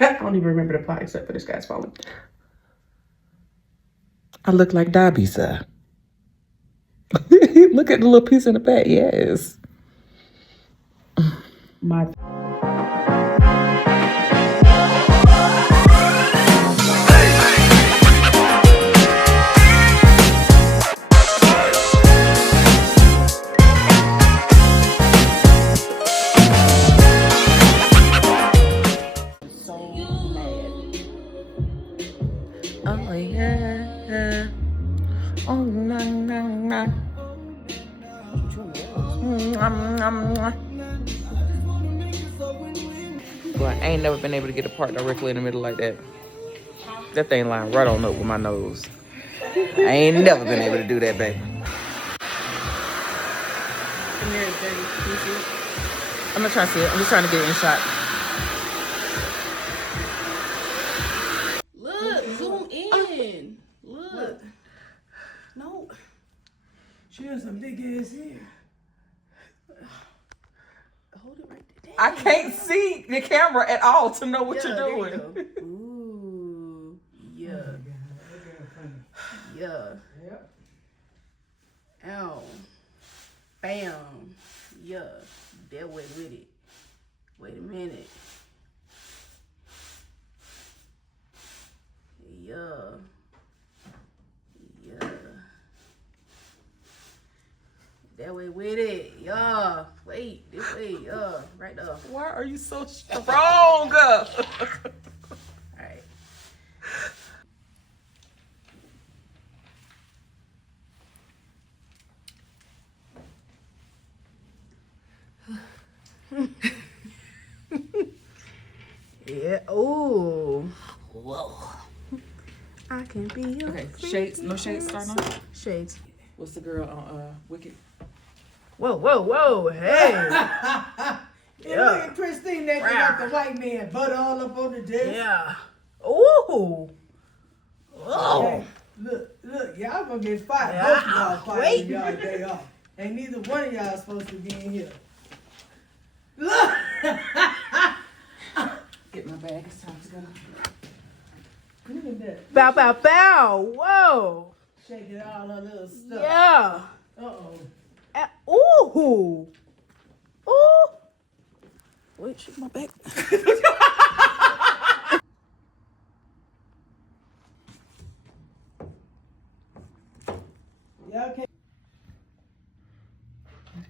I don't even remember the plot except for this guy's falling. I look like Dobby, sir. Look at the little piece in the back. Yes. My. Oh yeah. Oh nah nah nah. Boy, I ain't never been able to get a part directly in the middle like that. That thing lined right on up with my nose. I ain't never been able to do that, baby. I'm not trying to see it. I'm just trying to get it in shot. Look, zoom in. Look. No. She has some big ass hair. Hold it right there. I can't see the camera at all to know what you're doing. Ooh. Yeah. Yeah. Yep. Ow. Bam. Yeah. That way with it. Wait a minute. Yeah. Yeah. That way with it. Yeah. Wait. This way. Yeah. Right there. Why are you so strong? Alright. Yeah. Oh. Whoa. I can be your Okay, shades. No shades starting on? Shades. What's the girl on Wicked? Whoa. Hey. And look at Christine that got the white man butter all up on the desk. Yeah. Ooh. Oh. Hey, look, y'all gonna get fired. Yeah. Both of y'all fired Wait. when y'all day off. Ain't neither one of y'all supposed to be in here. Look! Get my bag. It's time to go. Look at that. Bow, bow, bow. Whoa. Shaking all her little stuff. Yeah. Uh-oh. Ooh. Ooh. Wait, shake my back. Y'all can't.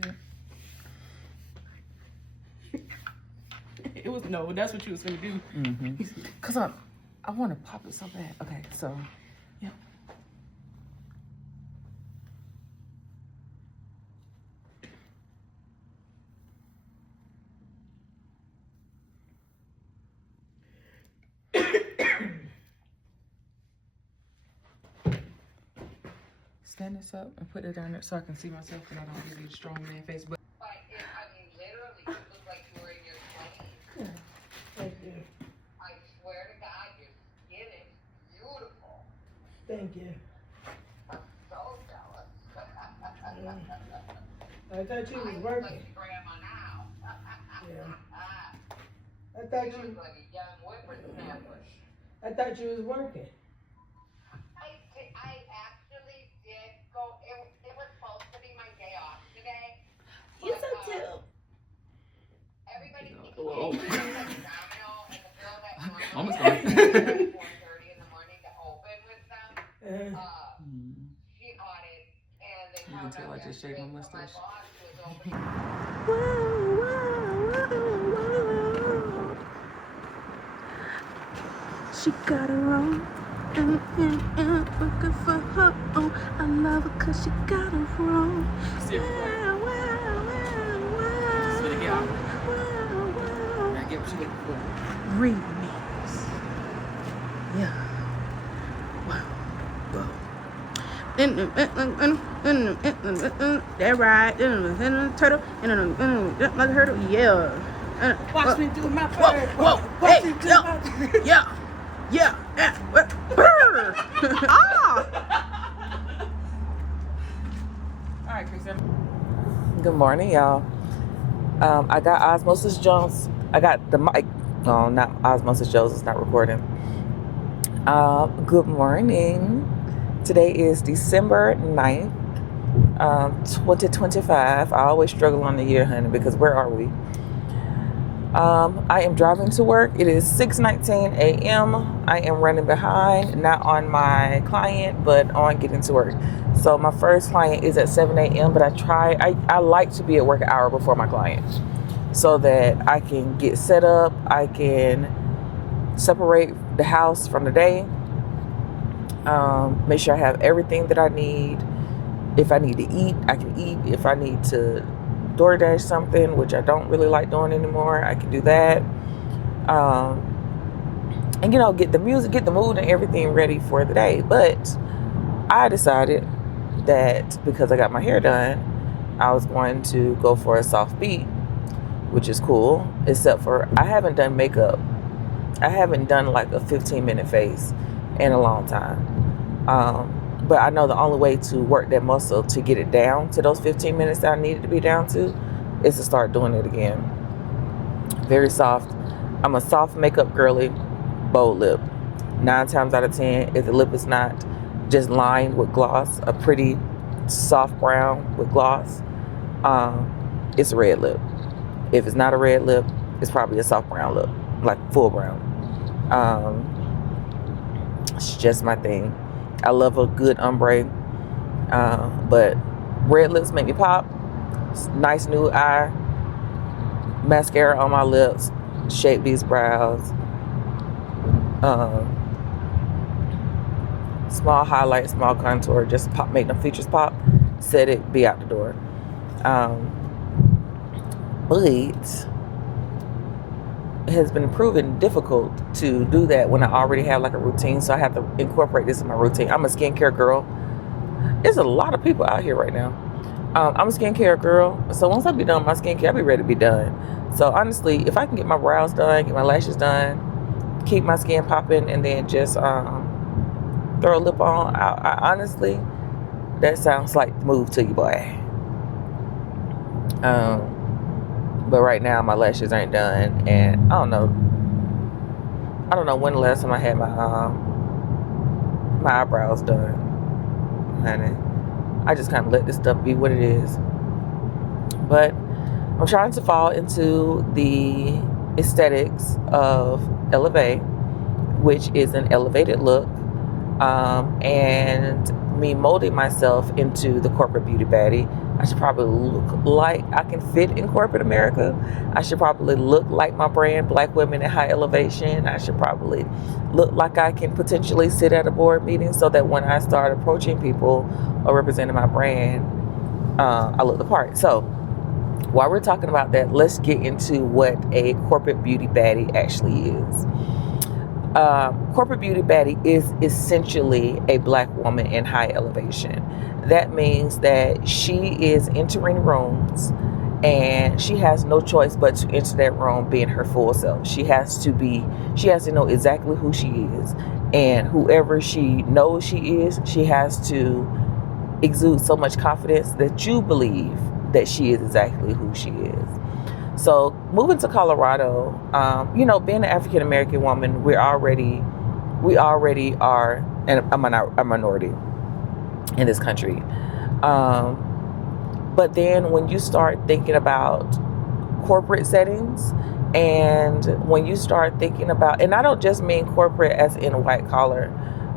Okay. It was no. That's what you was gonna do. Mm-hmm. Cause I want to pop it so bad. Okay, so yeah. Stand this up and put it down there so I can see myself and I don't give you a strong man face. But Literally, you look like you were in your 20s. Thank you. I swear to God, your skin is beautiful. Thank you. I'm so jealous. I thought you was I look working. like your grandma now. Yeah. I thought You you. look like a young whippersnapper. I thought you was working. I actually did go. It was supposed to be my day off today. You so too. Everybody thinks Whoa. it's domino, and the girl that Almost normally like- at 4:30 in the morning to open with them, she caught it, and they found Until I out just shaved my yesterday, so mustache. my boss was opening. She got her own. Looking for her own. I love her cause she got her wrong. Remix. Yeah. Wow. That right. Turtle. Like a turtle. Yeah. Watch me do my Whoa, bird. whoa, Watch hey, me do yo, my yeah. Brr. Ah. All right, Chris. Good morning, y'all. I got Osmosis Jones. I got the mic Oh, not Osmosis Joe's is not recording. Good morning. Today is December 9th, 2025. I always struggle on the year, honey, because where are we? I am driving to work. It is 6:19 a.m. I am running behind, not on my client, but on getting to work. So my first client is at 7 a.m., but I like to be at work an hour before my client so that I can get set up. I can separate the house from the day. Make sure I have everything that I need. If I need to eat, I can eat. If I need to DoorDash something, which I don't really like doing anymore, I can do that. And get the music, get the mood and everything ready for the day. But I decided that because I got my hair done, I was going to go for a soft beat, which is cool, except for I haven't done makeup. I haven't done like a 15-minute face in a long time. But I know the only way to work that muscle to get it down to those 15 minutes that I need it to be down to is to start doing it again. Very soft. I'm a soft makeup girly, bold lip. 9 times out of 10, if the lip is not just lined with gloss, a pretty soft brown with gloss, it's a red lip. If it's not a red lip, it's probably a soft brown lip, like full brown. It's just my thing. I love a good ombre, but red lips make me pop. Nice nude eye, mascara on my lips, shape these brows, small highlight, small contour, just pop, make them features pop, set it, be out the door. But it has been proven difficult to do that when I already have like a routine, so I have to incorporate this in my routine. I'm a skincare girl. There's a lot of people out here right now. I'm a skincare girl, so once I be done with my skincare, I'll be ready to be done. So honestly, if I can get my brows done, get my lashes done, keep my skin popping, and then just throw a lip on, I honestly, that sounds like the move to you, boy. But right now my lashes ain't done, and I don't know when the last time I had my eyebrows done, honey. I just kind of let this stuff be what it is. But I'm trying to fall into the aesthetics of Elevate, which is an elevated look, and me molding myself into the corporate beauty baddie. I should probably look like I can fit in corporate America. I should probably look like my brand, Black Women at High Elevation. I should probably look like I can potentially sit at a board meeting so that when I start approaching people or representing my brand, I look the part. So while we're talking about that, let's get into what a corporate beauty baddie actually is. Corporate beauty baddie is essentially a Black woman in high elevation. That means that she is entering rooms and she has no choice but to enter that room being her full self. She has to know exactly who she is, and whoever she knows she is, she has to exude so much confidence that you believe that she is exactly who she is. So moving to Colorado, being an African American woman, we already are a minority in this country. But then when you start thinking about corporate settings, and when you start thinking about, and I don't just mean corporate as in white collar,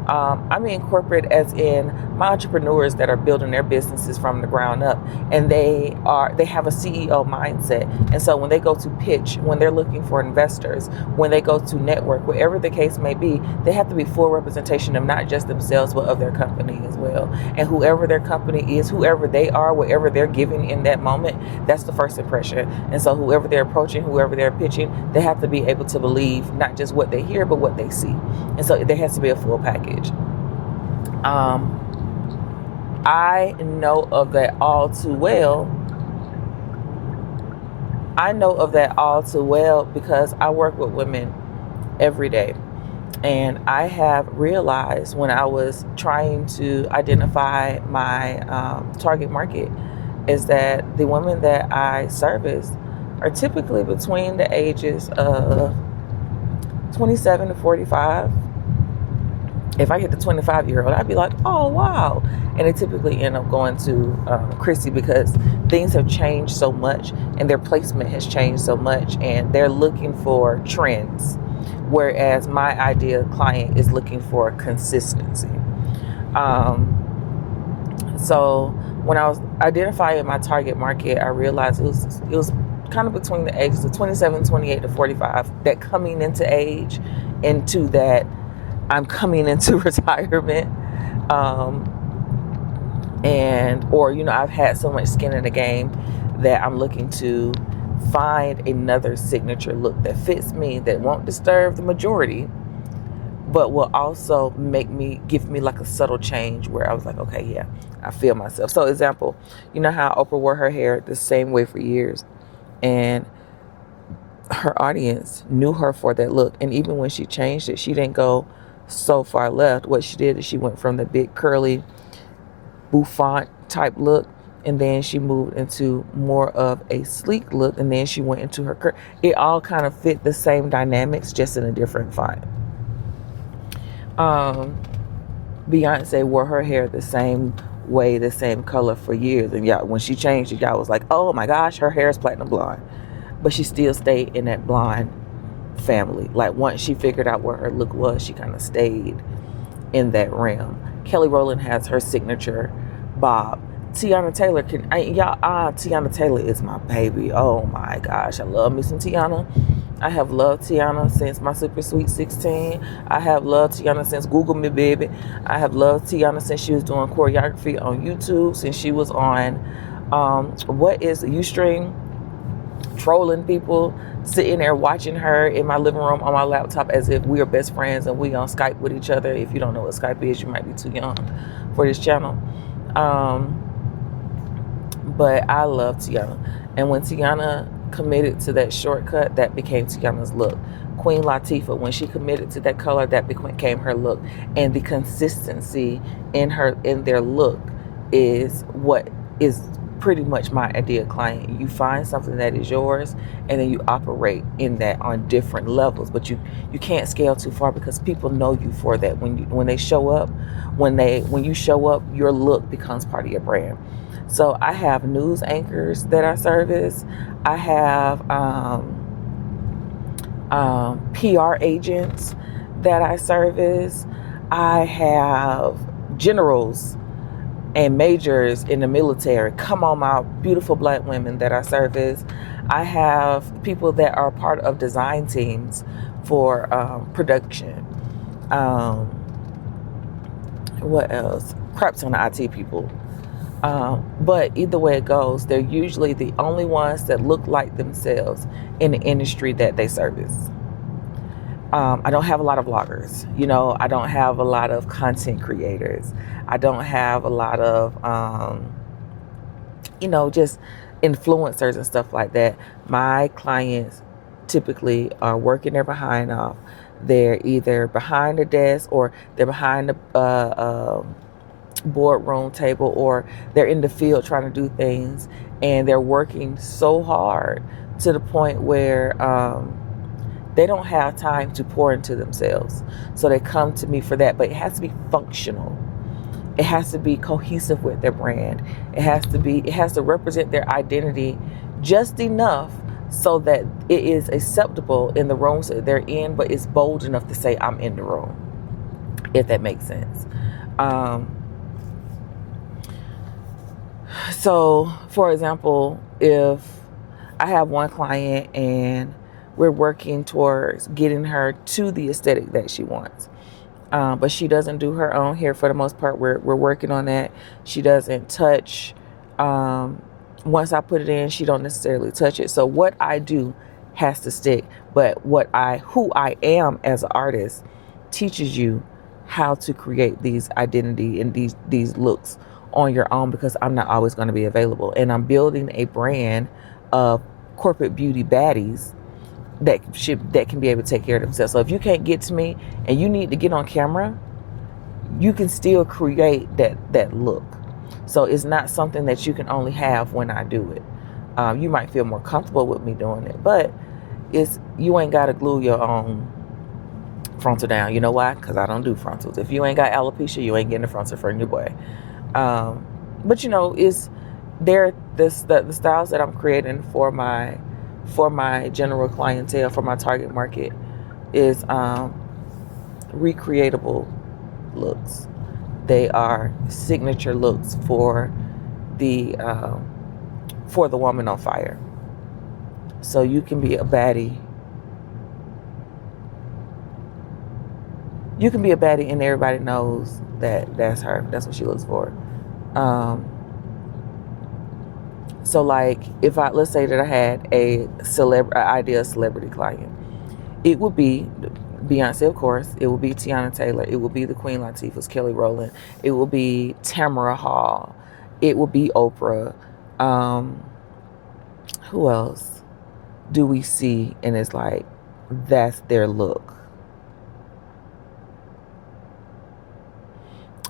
I mean corporate as in my entrepreneurs that are building their businesses from the ground up, and they have a CEO mindset. And so when they go to pitch, when they're looking for investors, when they go to network, whatever the case may be, they have to be full representation of not just themselves, but of their company as well. And whoever their company is, whoever they are, whatever they're giving in that moment, that's the first impression. And so whoever they're approaching, whoever they're pitching, they have to be able to believe not just what they hear, but what they see. And so there has to be a full package. I know of that all too well. Because I work with women every day. And I have realized when I was trying to identify my target market is that the women that I service are typically between the ages of 27 to 45. If I get the 25-year-old, I'd be like, oh, wow. And they typically end up going to Chrissy because things have changed so much and their placement has changed so much and they're looking for trends. Whereas my ideal client is looking for consistency. So when I was identifying my target market, I realized it was kind of between the ages of 27, 28 to 45, that coming into age, into that I'm coming into retirement, or I've had so much skin in the game that I'm looking to find another signature look that fits me, that won't disturb the majority, but will also give me like a subtle change where I was like, okay, yeah, I feel myself. So example, you know how Oprah wore her hair the same way for years, and her audience knew her for that look. And even when she changed it, she didn't go so far left. What she did is she went from the big curly bouffant type look, and then she moved into more of a sleek look, and then she went into her it all kind of fit the same dynamics, just in a different font. Beyonce wore her hair the same way, the same color for years, and when she changed it, y'all was like, oh my gosh, her hair is platinum blonde. But she still stayed in that blonde family. Like once she figured out where her look was, she kind of stayed in that realm. Kelly Rowland has her signature bob. Tiana Taylor Tiana Taylor is my baby. Oh my gosh, I love me some Tiana. I have loved Tiana since my Super Sweet 16. I have loved Tiana since Google Me Baby. I have loved Tiana since she was doing choreography on YouTube, since she was on Ustream, trolling people, sitting there watching her in my living room on my laptop as if we are best friends and we on Skype with each other. If you don't know what Skype is, you might be too young for this channel. But I love Tiana. And when Tiana committed to that shortcut, that became Tiana's look. Queen Latifah, when she committed to that color, that became her look. And the consistency in their look is what is pretty much my ideal client. You find something that is yours, and then you operate in that on different levels. But you can't scale too far because people know you for that. When they show up, when you show up, your look becomes part of your brand. So I have news anchors that I service. I have PR agents that I service. I have generals and majors in the military. Come on, my beautiful Black women that I service. I have people that are part of design teams for production. What else? Craps on the IT people. But either way it goes, they're usually the only ones that look like themselves in the industry that they service. I don't have a lot of bloggers. I don't have a lot of content creators. I don't have a lot of, just influencers and stuff like that. My clients typically are working their behind off. They're either behind the desk, or they're behind the boardroom table, or they're in the field trying to do things, and they're working so hard to the point where they don't have time to pour into themselves. So they come to me for that, but it has to be functional. It has to be cohesive with their brand. It has to represent their identity just enough so that it is acceptable in the rooms that they're in, but it's bold enough to say, I'm in the room, if that makes sense. So, for example, if I have one client and we're working towards getting her to the aesthetic that she wants, but she doesn't do her own hair for the most part. We're working on that. She doesn't touch. Once I put it in, she don't necessarily touch it. So what I do has to stick. But who I am as an artist teaches you how to create these identity and these looks on your own, because I'm not always going to be available. And I'm building a brand of corporate beauty baddies that can be able to take care of themselves. So if you can't get to me and you need to get on camera, you can still create that look. So it's not something that you can only have when I do it. You might feel more comfortable with me doing it, but you ain't got to glue your own frontal down. You know why? Because I don't do frontals. If you ain't got alopecia, you ain't getting a frontal from your boy. But you know, the styles that I'm creating for my general clientele, for my target market, is recreatable looks. They are signature looks for the woman on fire. So you can be a baddie. You can be a baddie and everybody knows that that's her. That's what she looks for. So like if let's say that I had an ideal celebrity client, it would be Beyonce, of course. It would be Tiana Taylor. It would be the Queen Latifah's, Kelly Rowland. It would be Tamara Hall. It would be Oprah. Who else do we see? And it's like, that's their look.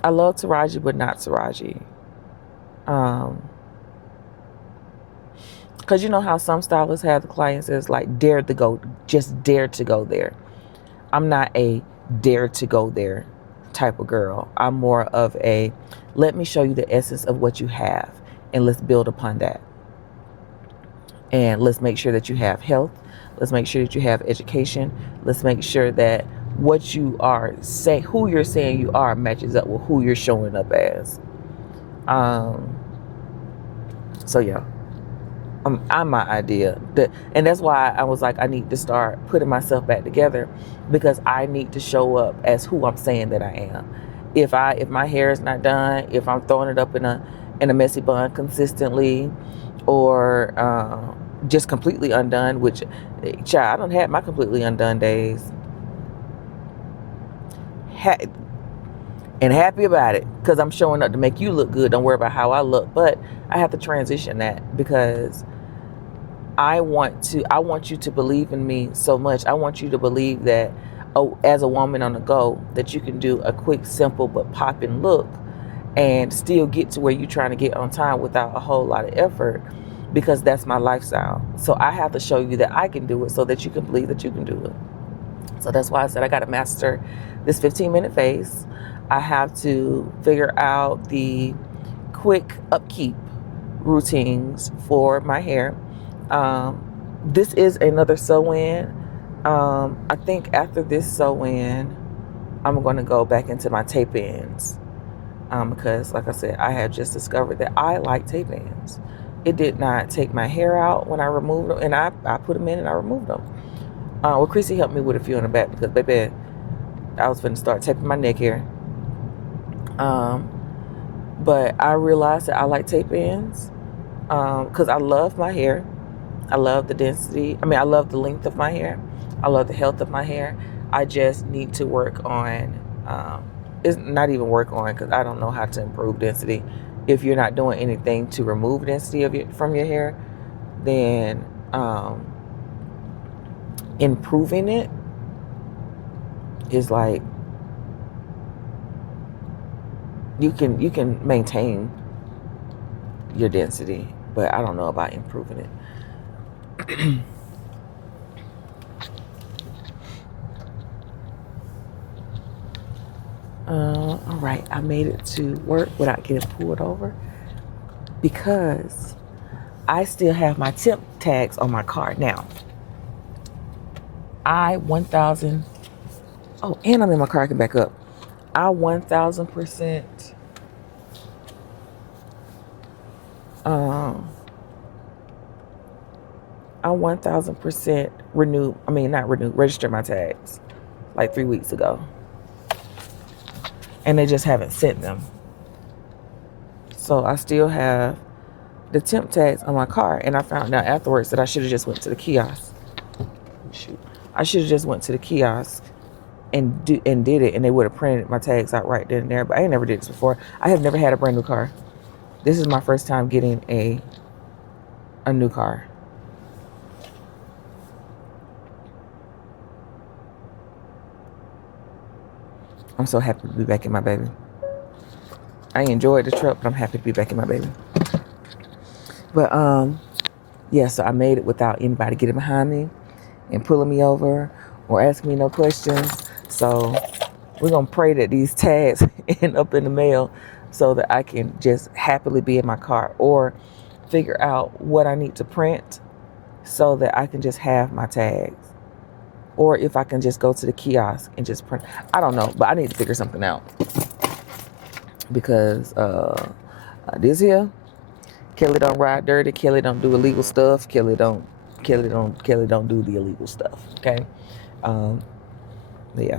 I love Taraji, but not Taraji. Because you know how some stylists have the clients that's like, just dare to go there. I'm not a dare to go there type of girl. I'm more of a, let me show you the essence of what you have and let's build upon that. And let's make sure that you have health. Let's make sure that you have education. Let's make sure that what you are saying, who you're saying you are, matches up with who you're showing up as. So yeah, I'm my idea. And that's why I was like, I need to start putting myself back together, because I need to show up as who I'm saying that I am. If my hair is not done, if I'm throwing it up in a messy bun consistently, or just completely undone, which, child, I don't have my completely undone days. And happy about it, because I'm showing up to make you look good. Don't worry about how I look. But I have to transition that, because I want you to believe in me so much. I want you to believe that, as a woman on the go, that you can do a quick, simple, but popping look and still get to where you're trying to get on time without a whole lot of effort, because that's my lifestyle. So I have to show you that I can do it so that you can believe that you can do it. So that's why I said I got to master this 15-minute face. I have to figure out the quick upkeep routines for my hair. This is another sew-in. I think after this sew-in, I'm going to go back into my tape-ins. Because, like I said, I have just discovered that I like tape-ins. It did not take my hair out when I removed them, and I put them in and I removed them. Well, Chrissy helped me with a few in the back, because, baby, I was finna start taping my neck hair. But I realized that I like tape-ins, because I love my hair. I love the density. I love the length of my hair. I love the health of my hair. I just need to work on, it's not even work on, because I don't know how to improve density. If you're not doing anything to remove density from your hair, then improving it is like, you can maintain your density, but I don't know about improving it. All right, I made it to work without getting pulled over, because I still have my temp tags on my car. Now, and I'm in my car, I can back up. I 1000% registered my tags like 3 weeks ago. And they just haven't sent them. So I still have the temp tags on my car, and I found out afterwards that I should have just went to the kiosk. I should have just went to the kiosk and did it, and they would have printed my tags out right then and there. But I ain't never did this before. I have never had a brand new car. This is my first time getting a new car. I'm so happy to be back in my baby. I enjoyed the truck, but I'm happy to be back in my baby. But yeah, so I made it without anybody getting behind me and pulling me over or asking me no questions. So we're going to pray that these tags end up in the mail so that I can just happily be in my car, or figure out what I need to print so that I can just have my tags. Or if I can just go to the kiosk and just print. I don't know, but I need to figure something out. Because this here, Kelly don't ride dirty. Kelly don't do illegal stuff. Kelly don't do the illegal stuff. Okay. Yeah.